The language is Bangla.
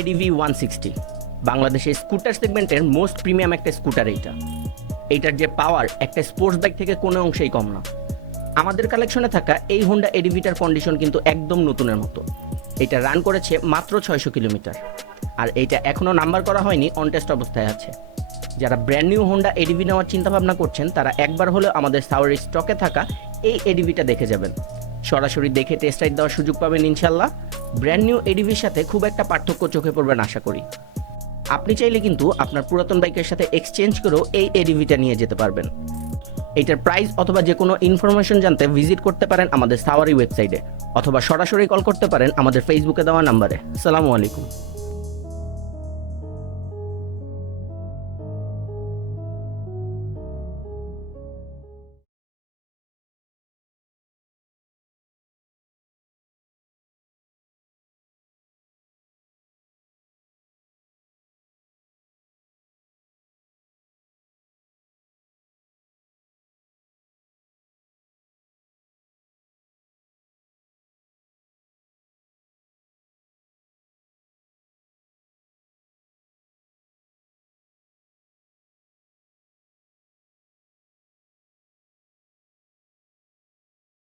এডিভি 160 বাংলাদেশের স্কুটার সেগমেন্টের মোস্ট প্রিমিয়াম একটা স্কুটার এইটার যে পাওয়ার একটা স্পোর্টস বাইক থেকে কোনো অংশেই কম না। আমাদের কালেকশনে থাকা এই হোন্ডা এডিভিটার কন্ডিশন কিন্তু একদম নতুনের মতো। এটা রান করেছে মাত্র 600 কিলোমিটার, আর এইটা এখনও নাম্বার করা হয়নি, অন টেস্ট অবস্থায় আছে। যারা ব্র্যান্ড নিউ হোন্ডা এডিভি নেওয়ার চিন্তাভাবনা করছেন তারা একবার হলেও আমাদের সাওয়ারের স্টকে থাকা এই এডিভিটা দেখে যাবেন। সরাসরি দেখে টেস্ট রাইড দেওয়ার সুযোগ পাবেন ইনশাল্লাহ। ব্র্যান্ড নিউ এডিভির সাথে খুব একটা পার্থক্য চোখে পড়বেন আশা করি। আপনি চাইলে কিন্তু আপনার পুরাতন বাইকের সাথে এক্সচেঞ্জ করেও এই এডিভিটা নিয়ে যেতে পারবেন। এইটার প্রাইস অথবা যে কোনো ইনফরমেশন জানতে ভিজিট করতে পারেন আমাদের সাওয়ারি ওয়েবসাইটে, অথবা সরাসরি কল করতে পারেন আমাদের ফেসবুকে দেওয়া নাম্বারে। আসসালামু আলাইকুম।